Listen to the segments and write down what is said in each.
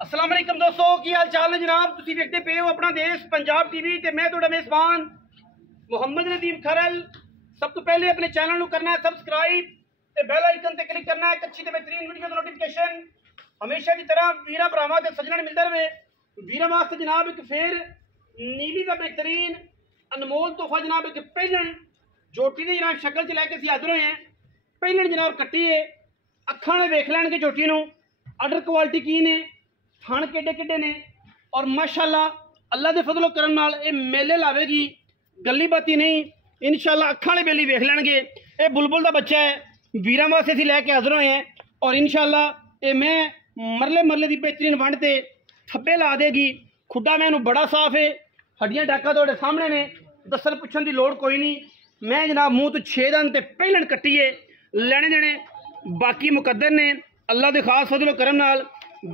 अस्सलाम वालेकुम दोस्तों, की हाल चाल है जनाब। तुसी देखते पे हो अपना देश पंजाब टीवी ते मैं तुहाडा मेज़बान मुहम्मद नदीम खरल। सब तो पहले अपने चैनल को करना है सबसक्राइब ते बेल आइकन ते क्लिक करना है। एक अच्छी ते बेहतरीन वीडियो का नोटिफिकेशन हमेशा की तरह वीरा भरावां ते सज्जणां मिलदा रहे। वीरा वास्ते जनाब एक फिर नीली का बेहतरीन अनमोल तोहफा जनाब एक पहलन जोटी की जनाब शक्ल च लैके असीं हाज़र होए हैं। पहलन जनाब कट्टी है, अखां ने वेख लैणगे जोटी नूं, आर्डर क्वालिटी की ने, थण किड्डे किड्डे ने और माशाअल्लाह अल्लाह के फजलो करम नाल ये मेले लावेगी, गली बाती नहीं। इंशाअल्लाह अखां वाले बेली वेख लैणगे। ये बुलबुल का बच्चा है, वीरां वास्ते असीं लैके हाज़र होए हैं और इंशाअल्लाह ये मैं मरले मरले की बेहतरीन वंड ते थब्बे ला देगी। खुड्डा मैनू बड़ा साफ है, हड्डियां डाका तुहाडे सामने ने, दसन पुछण की लोड़ कोई नहीं। मैं जनाब मूँह तो 6 दिन ते पहलन कट्टीए लैने देने बाकी मुकद्दर ने। अल्लाह के खास फजलो करम नाल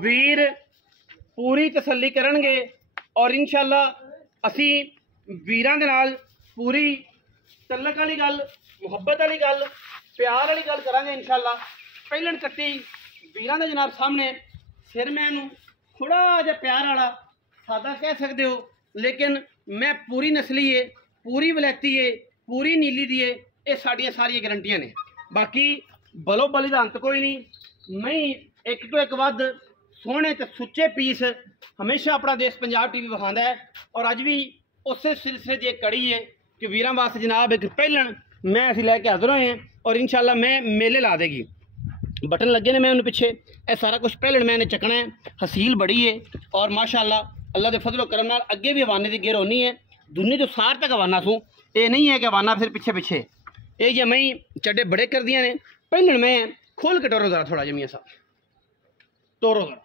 वीर पूरी तसल्ली करनगे और इंशाअल्लाह असी वीरां दे नाल पूरी तलक वाली गल, मुहब्बत वाली गल, प्यार वाली गल करांगे इंशाअल्लाह। पहलन कट्टी वीरां दे जनाब सामने सिर मैनू थोड़ा जिहा प्यार वाला सादा कह सकते हो, लेकिन मैं पूरी नस्ली है, पूरी वलैती है, पूरी नीली दी है। ये साड़ियाँ सारियां गारंटियां ने। बाकी बलो बली का अंत कोई नहीं। मैं एक तो एक वध सोहने ते सुच्चे पीस हमेशा अपना देश पंजाब टीवी विखांदा है और अज भी उस सिलसिले की एक कड़ी है कि वीरां वास्ते जनाब एक पहलन मैं असीं लैके हाज़र होए हैं और इंशाअल्लाह मैं मेले ला देगी। बटन लगे ने मैं उन्हें पिछे, यह सारा कुछ पहलन मैंने चकना है। हसील बड़ी है और माशाअल्लाह अल्लाह के फजलो करम नाल अगे भी हवाने की गिर होनी है। दुनिया जो सार तक हवाना सूँ, ये नहीं है कि हवाना फिर पिछे पिछे। ये जो मैं चड्डे बड़े कर दिया ने। पहलन मैं खोल के टोरो जरा थोड़ा जमिया साहब, टोरो जरा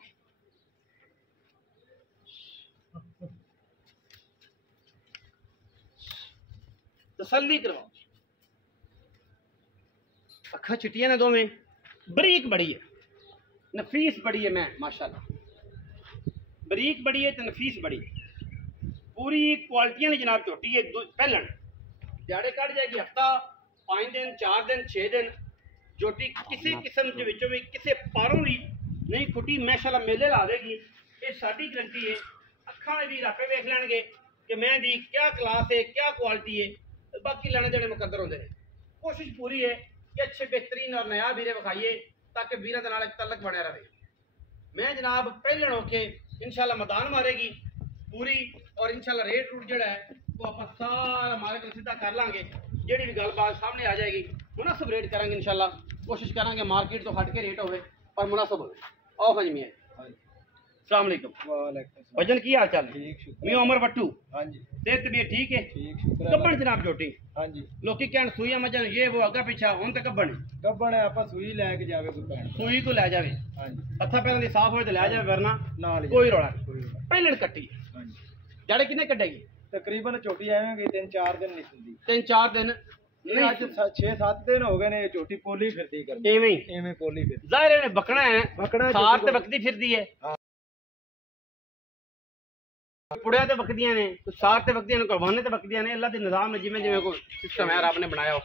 तसल्ली करवाओ। अखा चिट्टियां ने दो में, बरीक बड़ी है, नफीस बड़ी है। मैं माशाल्लाह बरीक बड़ी है तो नफीस बड़ी है। पूरी क्वालिटियां ने जनाब झोटी है। पहलन दिहाड़े कट जाएगी, हफ्ता 5 दिन 4 दिन 6 दिन झोटी किसी किस्म के विचों भी किसी पारों भी नहीं खुटी। माशाल्लाह मेले ला देगी, ये साडी गारंटी है। अखां वाले भी आपे वेख लैणगे कि मैं दी क्या क्लास है, क्या क्वालिटी है। बाकी लेने देने मुकद्दर होंगे। कोशिश पूरी है कि अच्छे बेहतरीन और नया वीरे विखाइए ताकि वीरों के नाल एक तलक बने रहे। मैं जनाब पहलन होके इंशाअल्लाह मैदान मारेगी पूरी और इंशाअल्लाह रेट रूट जोड़ा है वो आप सारा मारे को सीधा कर लाँगे। जी भी गलबात सामने आ जाएगी मुनासिब रेट करेंगे इंशाअल्लाह। कोशिश करेंगे मार्केट तो हट के रेट हो और मुनासिब हो। आओ हजमी है। अस्सलाम वालेकुम। भजन की हाल चाल है? मैं उमर बट्टू। हाँ जी। सेहत तबीयत ठीक है? ठीक। कब्बन जनाब झोटी? हाँ जी। लोग कहन सुइया मजन ये वो अगा पीछा हुन तो कब्बन कब्बन है। आप सुई लैके जावे, कोई भैन सुई को लै जावे। हाँ जी। हत्था पैरां दी साफ होए तो लै जावे, वरना नाल कोई रोड़ा पहलन कट्टी। हाँ जी। जाड़े किन्ने कड्डेगी? तकरीबन झोटी आवेगी 3-4 दिन नहीं सुंदी। 3-4 दिन नहीं, आज 6-7 दिन हो गए ने। झोटी पोली फिरदी कर एवें पोली फिर जाहिर है बकना है, बकना सार ते वक्ती फिरदी है, पुड़िया ते वकदियां ने, सार ते वकदियां ने, कुर्बाने ते वकदियां ने। अल्लाह दे निजाम ने जिवें जिवें कोई सिस्टम है रब ने बनाया।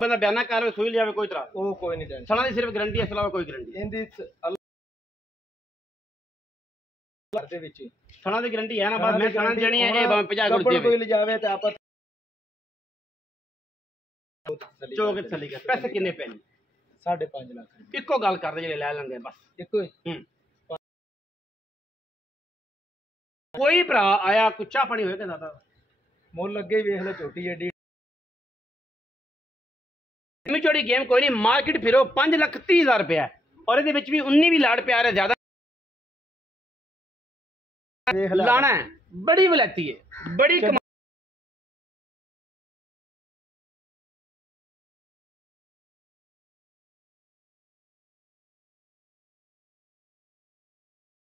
बंदा बयाना कर सुई लिया कोई तरह ओ कोई नहीं। सना दी सिर्फ गारंटी है, सलाह कोई गारंटी इंदी दे विच सना दी गारंटी है ना। बाद मैं सना देनी है ए 50 गुड़ कोई ले जावे ते आप चौक तसल्ली कर। पैसे किन्ने पैने? 5.5 लाख। इको गल कर दे जे ले लेंगे बस इको ही। कोई भरा आया कुछ चाह पानी होएगा दादा मुल लगे वेख लो। झोटी एडी चोड़ी गेम कोई नहीं। मार्केट फिरो 5,30,000 रुपया और ये भी 19 भी लाड़ प्यार है, ज्यादा लाना है। बड़ी वलैती है, बड़ी